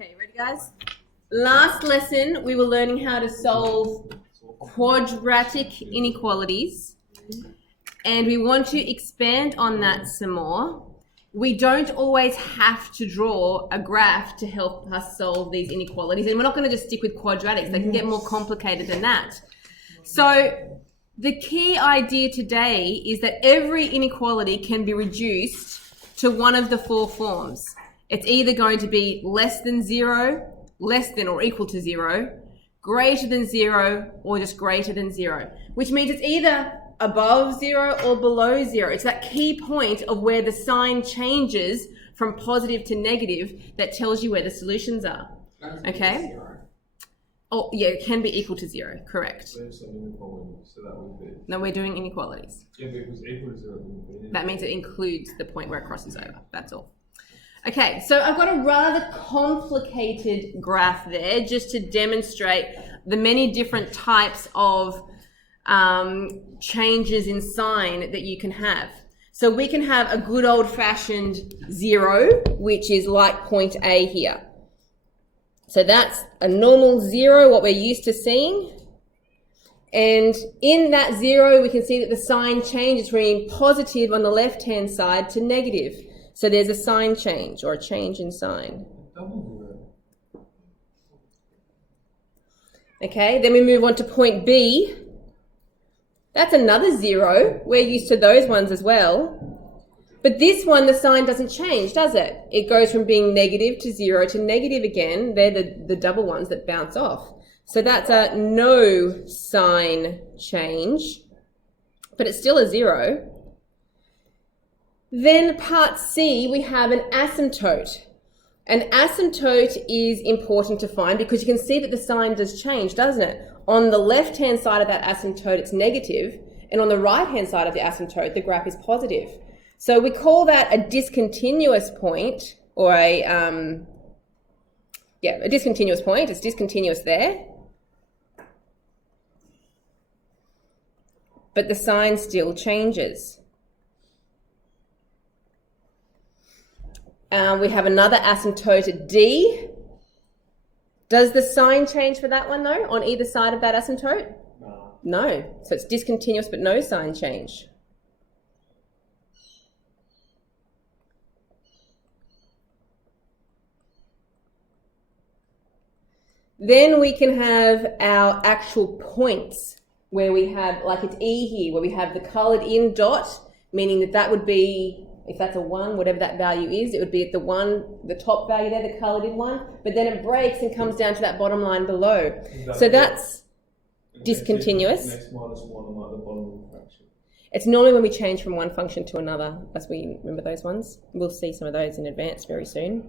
Okay, ready guys? Last lesson we were learning how to solve quadratic inequalities, and we want to expand on that some more. We don't always have to draw a graph to help us solve these inequalities, and we're not going to just stick with quadratics. They can get more complicated than that. So the key idea today is that every inequality can be reduced to one of the four forms. It's either going to be less than 0, less than or equal to 0, greater than 0, or just greater than 0, which means it's either above 0 or below 0. It's that key point of where the sign changes from positive to negative that tells you where the solutions are. Okay? Oh, yeah, it can be equal to 0, correct. No, we're doing inequalities. Yeah, but if it was equal to 0, that means it includes the point where it crosses over. That's all. Okay, so I've got a rather complicated graph there just to demonstrate the many different types of changes in sign that you can have. So we can have a good old-fashioned 0, which is like point A here. So that's a normal 0, what we're used to seeing. And in that 0, we can see that the sign changes from positive on the left-hand side to negative. So there's a sign change or a change in sign. Okay, then we move on to point B. That's another 0. We're used to those ones as well. But this one, the sign doesn't change, does it? It goes from being negative to 0 to negative again. They're the double ones that bounce off. So that's a no sign change, but it's still a 0. Then part C, we have an asymptote. An asymptote is important to find because you can see that the sign does change, doesn't it? On the left-hand side of that asymptote, it's negative, and on the right-hand side of the asymptote, the graph is positive. So we call that a discontinuous point, or a discontinuous point. It's discontinuous there. But the sign still changes. We have another asymptote at D. Does the sign change for that one though, on either side of that asymptote? No. No. So it's discontinuous but no sign change. Then we can have our actual points where we have, like it's E here, where we have the coloured in dot, meaning that that would be, if that's a 1, whatever that value is, it would be at the top value there, the coloured in one, but then it breaks and comes down to that bottom line below. So that's discontinuous. Next minus 1 on the bottom of the fraction. It's normally when we change from one function to another, as we remember those ones. We'll see some of those in advance very soon.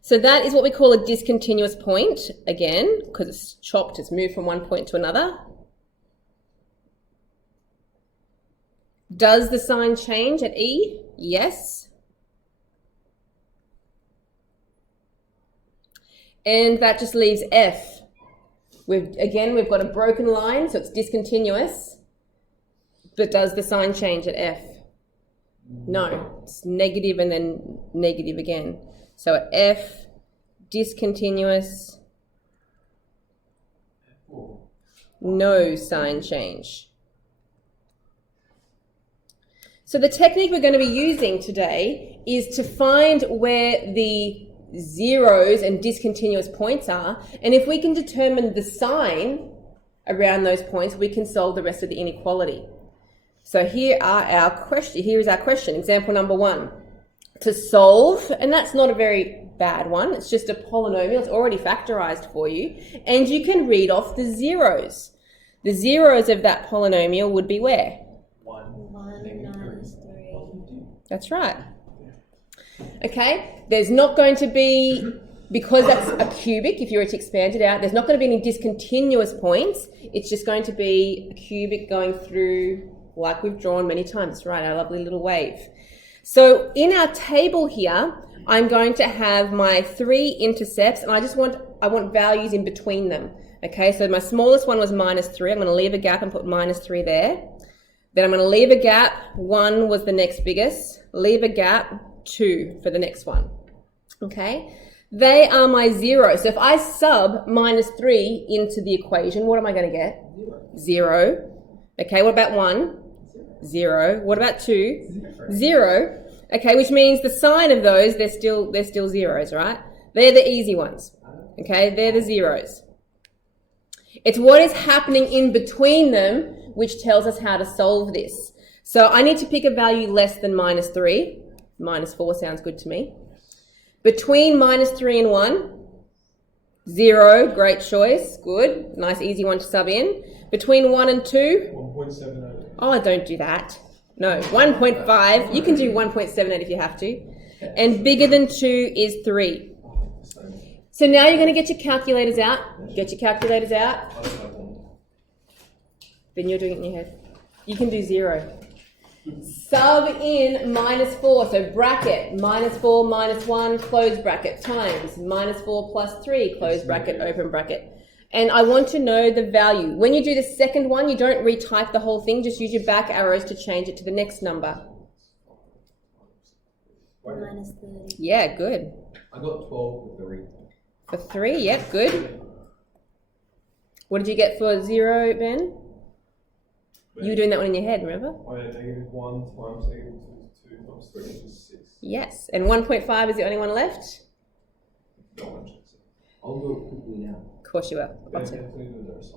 So that is what we call a discontinuous point, again, because it's chopped, it's moved from one point to another. Does the sign change at E? Yes. And that just leaves F. We've got a broken line, so it's discontinuous. But does the sign change at F? No. It's negative and then negative again. So at F, discontinuous, no sign change. So the technique we're going to be using today is to find where the zeros and discontinuous points are, and if we can determine the sign around those points, we can solve the rest of the inequality. So here is our question, example number 1. To solve, and that's not a very bad one, it's just a polynomial, it's already factorized for you, and you can read off the zeros. The zeros of that polynomial would be where? 1. That's right. Okay, there's not going to be, because that's a cubic, if you were to expand it out, there's not going to be any discontinuous points. It's just going to be a cubic going through, like we've drawn many times, right, our lovely little wave. So in our table here, I'm going to have my 3 intercepts, and I want values in between them. Okay, so my smallest one was -3. I'm going to leave a gap and put -3 there. Then I'm going to leave a gap. 1 was the next biggest. Leave a gap. 2 for the next one. Okay, They are my zeros. So if I sub minus 3 into the equation, what am I going to get? 0. Okay, what about 1? 0. What about 2? 0. Okay, which means the sign of those, they're still zeros, right? They're the easy ones. Okay, they're the zeros. It's what is happening in between them which tells us how to solve this. So I need to pick a value less than minus 3. Minus 4 sounds good to me. Between minus 3 and 1, 0, great choice, good. Nice easy one to sub in. Between 1 and 2, 1.78. oh, don't do that. No, 1.5. You can do 1.78 if you have to. And bigger than 2 is 3. So now you're going to get your calculators out. Get your calculators out. Then you're doing it in your head. You can do 0. Sub in minus 4. So bracket, minus 4 minus 1, close bracket, times minus 4 plus 3, close bracket, open bracket. And I want to know the value. When you do the second one, you don't retype the whole thing. Just use your back arrows to change it to the next number. Minus 30. Yeah, good. I got 12 for 3. For 3, yep, good. What did you get for 0, Ben? You were doing that one in your head, remember? I had -1 times -2 times 3 is 6. Yes. And 1.5 is the only one left? No one checks it. I'll do it quickly now. Of course you will. Then Lots of- definitely do the rest.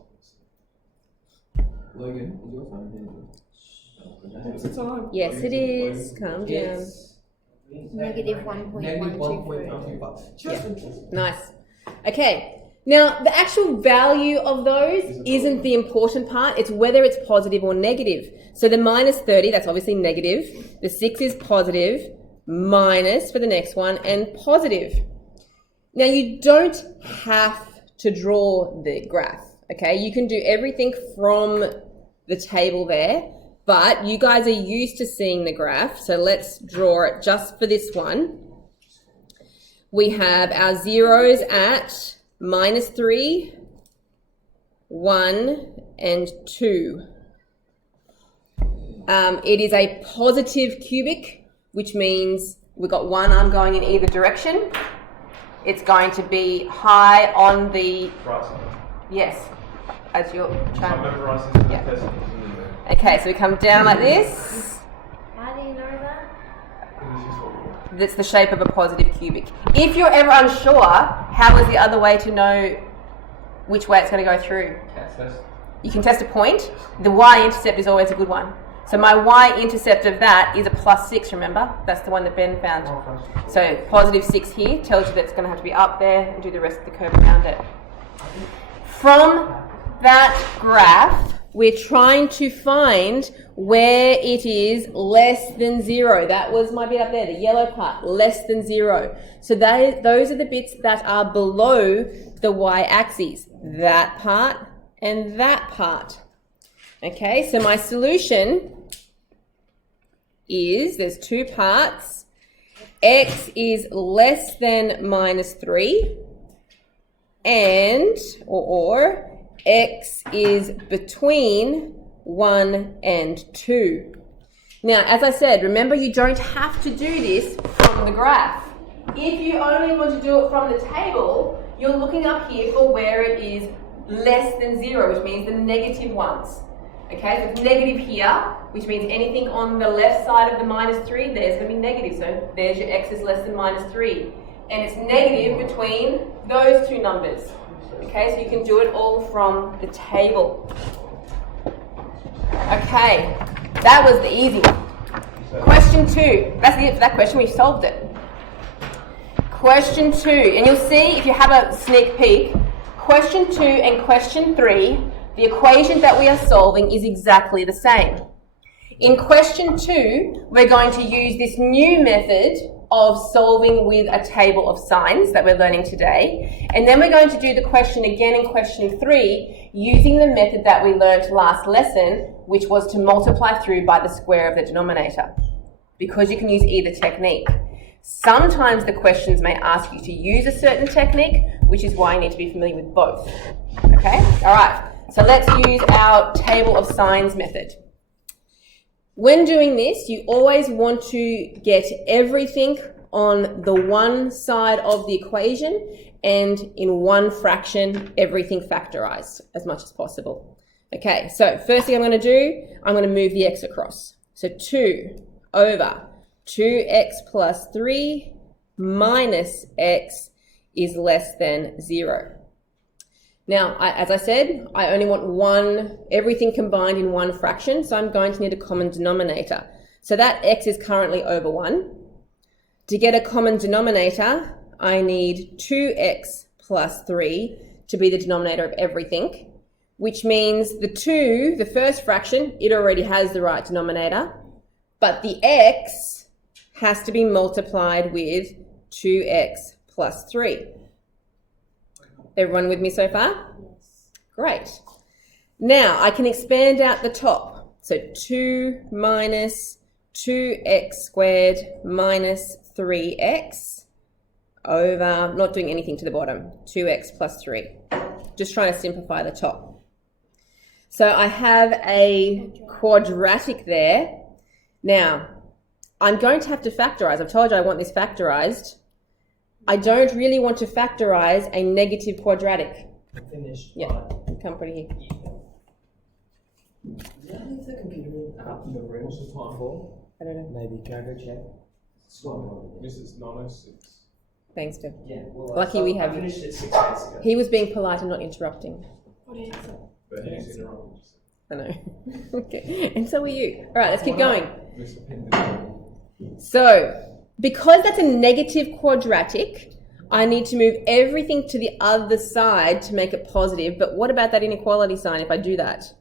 Logan, is your phone here? What's the time? Yes, it is. Calm down. Yes. Negative 1.123. -1.125. Nice. Okay. Now, the actual value of those isn't the important part. It's whether it's positive or negative. So the minus 30, that's obviously negative. The 6 is positive, minus for the next one, and positive. Now, you don't have to draw the graph, okay? You can do everything from the table there, but you guys are used to seeing the graph, so let's draw it just for this one. We have our zeros at minus 3, 1, and 2. It is a positive cubic, which means we've got one arm going in either direction. It's going to be high on the, Right side. yes, as you're I'm trying. memorising the Yeah. test. Okay, so we come down like this. How do you know that? This is what we want. That's the shape of a positive cubic. If you're ever unsure, how is the other way to know which way it's going to go through? Test. You can test a point. The y-intercept is always a good one. So my y-intercept of that is a plus 6, remember? That's the one that Ben found. So positive 6 here tells you that it's going to have to be up there and do the rest of the curve around it. From that graph, we're trying to find where it is less than 0. That was my bit up there, the yellow part, less than 0. So those are the bits that are below the y-axis, that part and that part. Okay, so my solution is, there's two parts. X is less than minus 3 and, or X is between 1 and 2. Now, as I said, remember you don't have to do this from the graph. If you only want to do it from the table, you're looking up here for where it is less than 0, which means the negative ones. Okay, so it's negative here, which means anything on the left side of the minus 3, there's going to be negative. So there's your X is less than minus 3. And it's negative between those two numbers. Okay, so you can do it all from the table. Okay, that was the easy one. Question 2. That's the end for that question. We've solved it. Question 2. And you'll see, if you have a sneak peek, question 2 and question 3, the equation that we are solving is exactly the same. In question 2, we're going to use this new method of solving with a table of signs that we're learning today. And then we're going to do the question again in question 3 using the method that we learned last lesson, which was to multiply through by the square of the denominator, because you can use either technique. Sometimes the questions may ask you to use a certain technique, which is why you need to be familiar with both. Okay? All right. So let's use our table of signs method. When doing this, you always want to get everything on the one side of the equation, and in one fraction, everything factorized as much as possible. Okay, so first thing I'm going to do, I'm going to move the x across. So 2 over 2x plus 3 minus x is less than 0. Now, as I said, I only want everything combined in one fraction, so I'm going to need a common denominator. So that x is currently over 1. To get a common denominator, I need 2x plus 3 to be the denominator of everything, which means the 2, the first fraction, it already has the right denominator, but the x has to be multiplied with 2x plus 3. Everyone with me so far? Yes. Great. Now I can expand out the top. So 2 minus 2x squared minus 3x over, I'm not doing anything to the bottom, 2x plus 3. Just trying to simplify the top. So I have a quadratic there. Now, I'm going to have to factorize. I've told you I want this factorized. I don't really want to factorize a negative quadratic. Finished. Yeah, come pretty here. Yeah, I think the computer up in the room. What's the time for? I don't know. Maybe can I go check? Mrs. 906. Thanks, Phil. Yeah. Well, Lucky we have I you. finished it 6 minutes ago. He was being polite and not interrupting. But he's interrupted. I know. Okay, and so are you. All right, let's keep going. Mr. Pendleton. So, because that's a negative quadratic, I need to move everything to the other side to make it positive. But what about that inequality sign if I do that?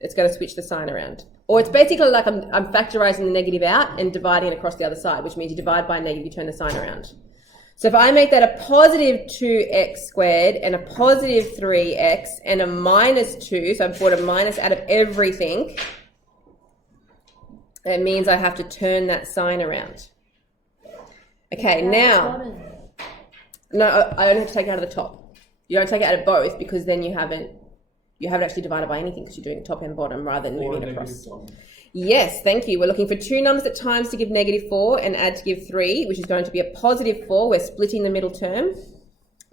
It's going to switch the sign around. Or it's basically like I'm factorizing the negative out and dividing it across the other side, which means you divide by a negative, you turn the sign around. So if I make that a positive 2x squared and a positive 3x and a minus 2, so I've brought a minus out of everything, that means I have to turn that sign around. Okay, now, no, I only have to take it out of the top. You don't take it out of both because then you haven't actually divided by anything because you're doing top and bottom rather than moving across. Yes, thank you. We're looking for two numbers at times to give -4 and add to give 3, which is going to be a positive 4. We're splitting the middle term.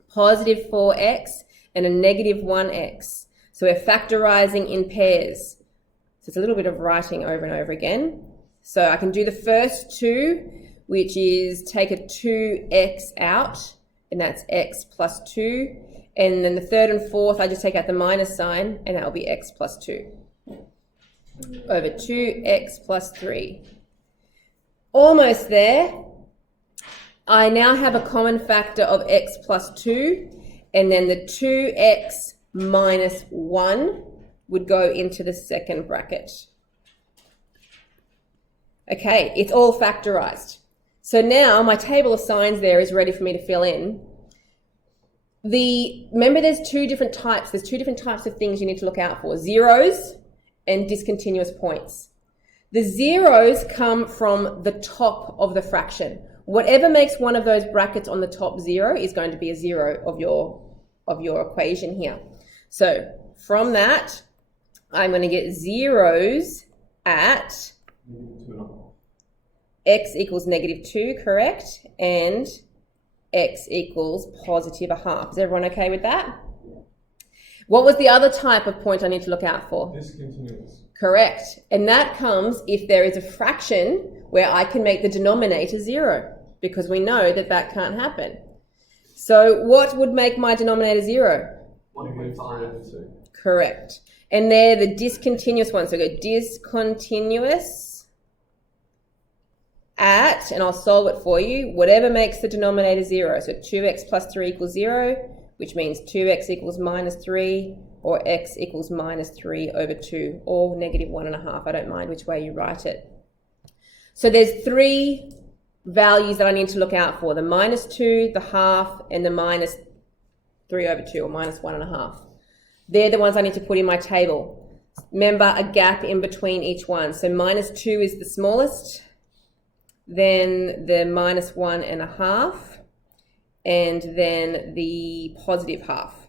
Positive 4x and a -1x. So we're factorizing in pairs. So it's a little bit of writing over and over again. So I can do the first two, which is take a 2x out, and that's x plus 2. And then the third and fourth, I just take out the minus sign, and that will be x plus 2. Over 2x plus 3. Almost there. I now have a common factor of x plus 2, and then the 2x minus 1 would go into the second bracket. Okay, it's all factorized. So now my table of signs there is ready for me to fill in. Remember there's two different types. There's two different types of things you need to look out for. Zeros and discontinuous points. The zeros come from the top of the fraction. Whatever makes one of those brackets on the top 0 is going to be a 0 of your equation here. So from that, I'm going to get zeros at x equals -2, correct? And x equals +1/2. Is everyone okay with that? What was the other type of point I need to look out for? Discontinuous. Correct. And that comes if there is a fraction where I can make the denominator 0, because we know that that can't happen. So what would make my denominator 0? 1.5. Correct. And they're the discontinuous ones. So go discontinuous at, and I'll solve it for you, whatever makes the denominator 0. So 2x plus 3 equals 0, which means 2x equals -3, or x equals -3 over 2, or -1.5. I don't mind which way you write it. So there's 3 values that I need to look out for: the -2, the half, and the -3 over 2, or -1.5. They're the ones I need to put in my table. Remember, a gap in between each one. So -2 is the smallest, then the -1.5, and then the +1/2.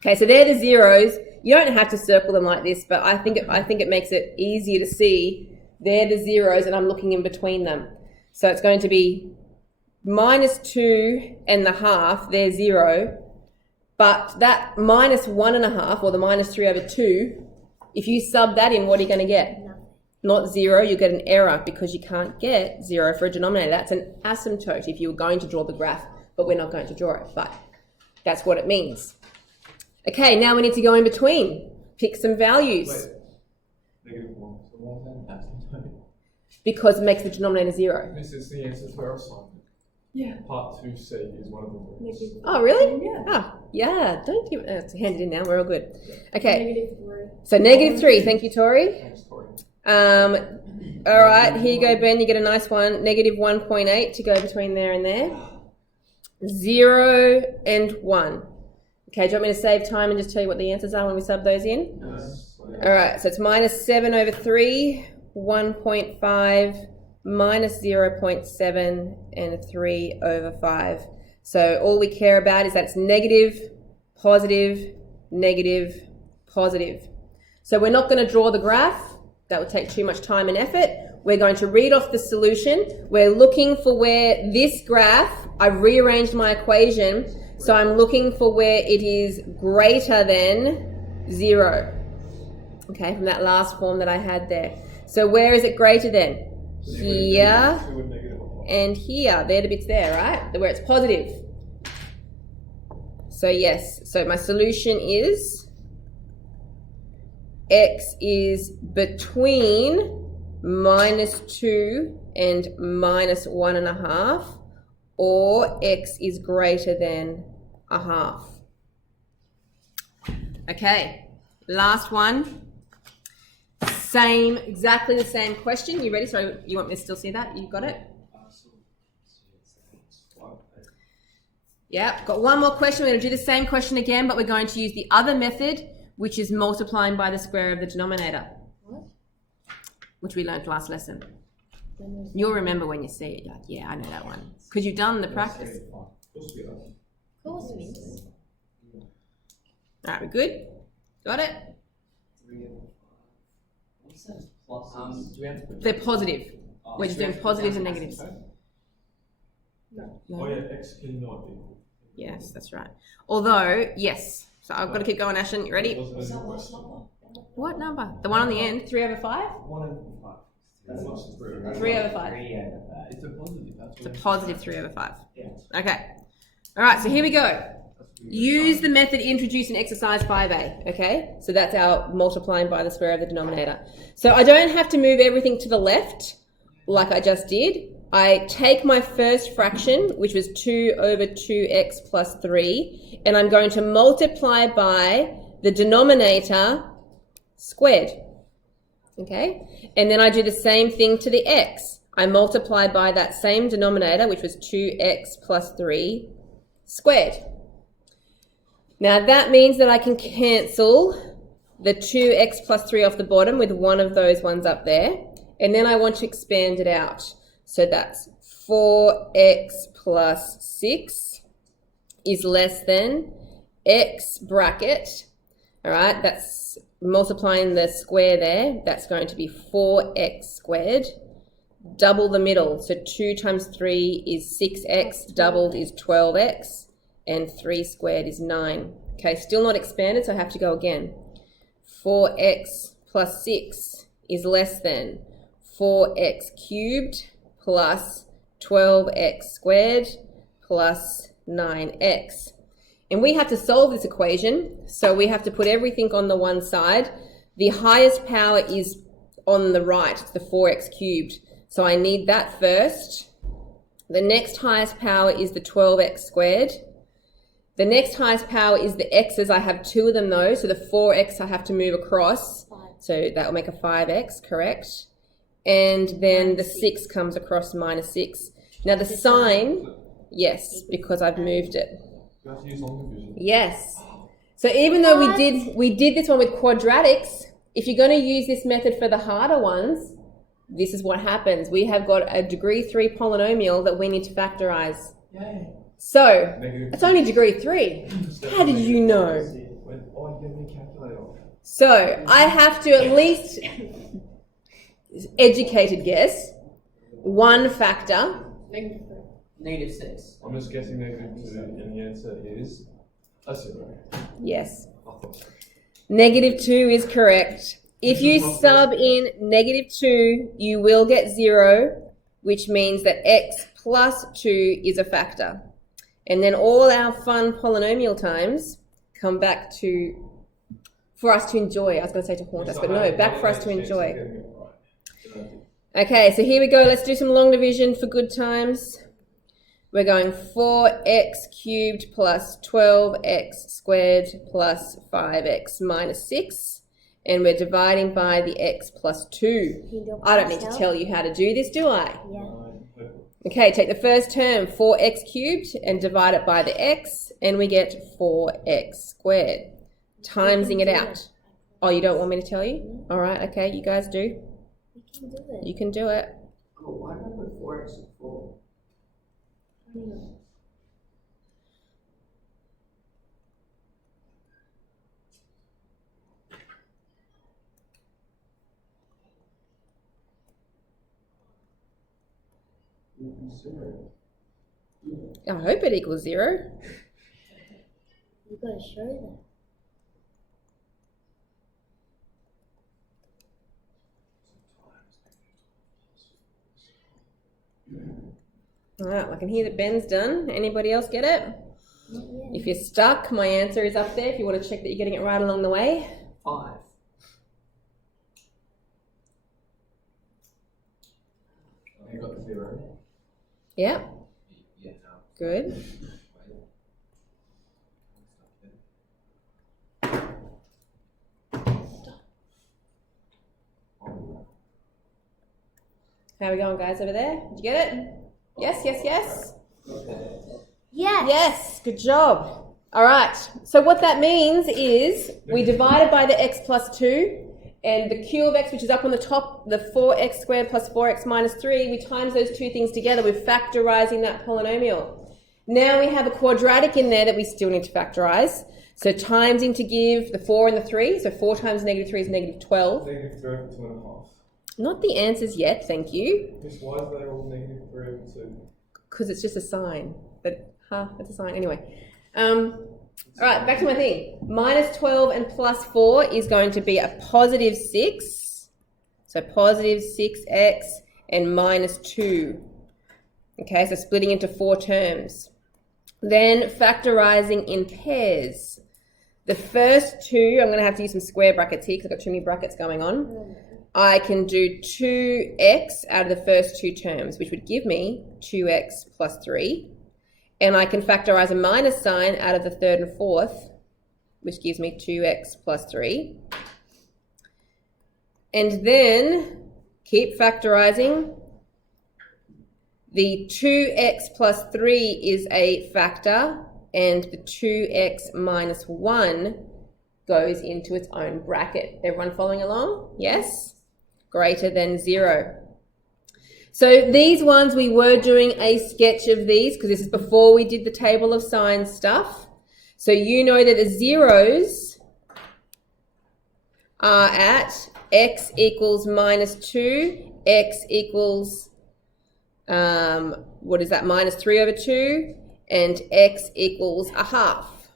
Okay, so they're the zeros. You don't have to circle them like this, but I think it makes it easier to see. They're the zeros, and I'm looking in between them. So it's going to be minus 2.5, they're 0. But that minus 1.5, or the minus 3/2, if you sub that in, what are you going to get? Not 0, you get an error because you can't get 0 for a denominator. That's an asymptote if you were going to draw the graph, but we're not going to draw it. But that's what it means. Okay, now we need to go in between. Pick some values. Wait. -1. So what's that asymptote? Because it makes the denominator 0. This is the answer to our assignment. Yeah. Part 2C is one of the rules. Oh, really? Yeah. Ah, yeah. Don't give it. Hand it in now. We're all good. Okay. -3. So -3. Thank you, Tori. Thanks, Tori. All right. Here you go, Ben. You get a nice one. -1.8 to go between there and there. 0 and 1. Okay. Do you want me to save time and just tell you what the answers are when we sub those in? Yes. All right. So it's -7/3, 1.5. minus 0.7 and 3/5. So all we care about is that it's negative, positive, negative, positive. So we're not going to draw the graph. That would take too much time and effort. We're going to read off the solution. We're looking for where this graph, I've rearranged my equation, so I'm looking for where it is greater than 0. Okay, from that last form that I had there. So where is it greater than? Here and here. They're the bits there, right? Where it's positive. So yes, so my solution is x is between -2 and -1.5, or x is greater than 1/2. Okay, last one. Exactly the same question. You ready? Sorry, you want me to still see that? You got it? Yeah, got one more question. We're going to do the same question again, but we're going to use the other method, which is multiplying by the square of the denominator, which we learned last lesson. You'll remember when you see it. You're like, yeah, I know that one. Because you've done the practice. Course wins. All right, we're good? Got it? Do we have to put They're positive. We're just doing positives and negatives. Oh yeah, x cannot equal. Yes, that's right. Although, yes. So I've got to keep going, Ashen. You ready? What number? The one on the end, 3/5? 1/5. That's not 3/5. 3/5. It's a positive. It's a positive 3/5. Yeah. Okay. All right, so here we go. Use the method introduced in exercise 5A, okay? So that's our multiplying by the square of the denominator. So I don't have to move everything to the left like I just did. I take my first fraction, which was 2/2x plus 3, and I'm going to multiply by the denominator squared, okay? And then I do the same thing to the x. I multiply by that same denominator, which was 2x plus 3 squared. Now that means that I can cancel the 2x plus 3 off the bottom with one of those ones up there. And then I want to expand it out. So that's 4x plus 6 is less than x bracket. All right, that's multiplying the square there. That's going to be 4x squared. Double the middle. So 2 times 3 is 6x, doubled is 12x. And 3 squared is 9. Okay, still not expanded, so I have to go again. 4x plus 6 is less than 4x cubed plus 12x squared plus 9x. And we have to solve this equation, so we have to put everything on the one side. The highest power is on the right, it's the 4x cubed. So I need that first. The next highest power is the 12x squared. The next highest power is the x's. I have 2 of them though, so the 4x I have to move across. So that will make a 5x, correct? And then the 6 comes across minus 6. Now the sign, yes, because I've moved it. You have to use long division. Yes. So even though we did this one with quadratics, if you're going to use this method for the harder ones, this is what happens. We have got a degree 3 polynomial that we need to factorize. Yay. So, Negative. it's only degree 3. How did you know? Oh, you gave me a calculator. So, I have to at least, educated guess, one factor. -6. I'm just guessing -2, and the answer is a 0. Yes. I thought so. -2 is correct. If you sub in -2, you will get 0, which means that x plus 2 is a factor. And then all our fun polynomial times come back to, for us to enjoy. I was going to say to haunt us, but no, back for us to enjoy. Okay, so here we go. Let's do some long division for good times. We're going 4x cubed plus 12x squared plus 5x minus 6. And we're dividing by the x plus 2. I don't need to tell you how to do this, do I? Yeah. Okay, take the first term, 4x cubed, and divide it by the x, and we get 4x squared. Timesing it out. Oh, you don't want me to tell you? All right, okay, you guys do. We can do it. You can do it. Oh, why did I put 4x and 4? I hope it equals 0. You gotta show them. All right, I can hear that Ben's done. Anybody else get it? Not yet. If you're stuck, my answer is up there if you want to check that you're getting it right along the way. 5. You got 0. Yeah, Yeah. good. How are we going, guys, over there? Did you get it? Yes, yes, yes. Yes. Yes, good job. All right, so what that means is we divided by the x plus 2, and the q of x, which is up on the top, the 4x squared plus 4x minus 3, we times those two things together. We're factorizing that polynomial. Now we have a quadratic in there that we still need to factorize. So timesing to give the 4 and the 3. So 4 times -3 is -12. -3 over 2.5. Not the answers yet, thank you. Miss, why is they all -3 over 2? Because it's just a sign. But, it's a sign. Anyway. All right, back to my thing. -12 and +4 is going to be a +6. So positive 6x and -2. Okay, so splitting into 4 terms. Then factorizing in pairs. The first two, I'm going to have to use some square brackets here because I've got too many brackets going on. I can do 2x out of the first two terms, which would give me 2x plus 3. And I can factorize a minus sign out of the third and fourth, which gives me 2x plus 3. And then keep factorizing. The 2x plus 3 is a factor, and the 2x minus 1 goes into its own bracket. Everyone following along? Yes? Greater than 0. So these ones, we were doing a sketch of these because this is before we did the table of signs stuff. So you know that the zeros are at x equals -2, x equals, what is that, -3 over 2, and x equals 1/2.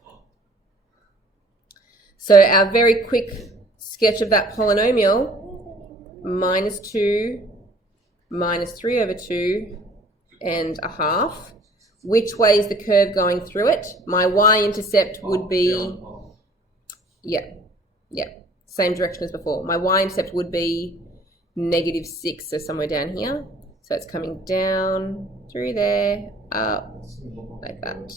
So our very quick sketch of that polynomial, -2, -3 over 2, and 1/2. Which way is the curve going through it? My y-intercept would be, yeah, same direction as before. My y-intercept would be -6, so somewhere down here. So it's coming down through there, up, like that.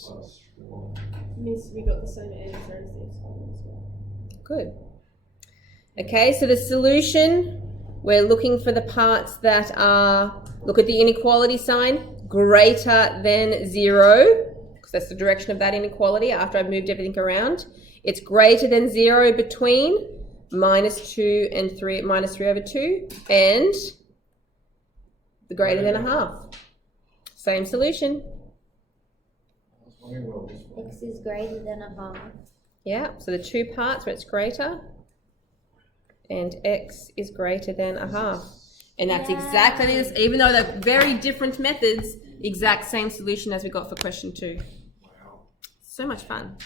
Miss, we got the same answer as this one as well. Good. Okay, so the solution, we're looking for the parts that are, look at the inequality sign, greater than 0, because that's the direction of that inequality after I've moved everything around. It's greater than 0 between -2 and 3, -3 over 2, and the greater than 1/2. Same solution. X is greater than 1/2. Yeah, so the two parts where it's greater, and x is greater than 1/2. And that's exactly this, even though they're very different methods, Exact same solution as we got for question 2. Wow. So much fun.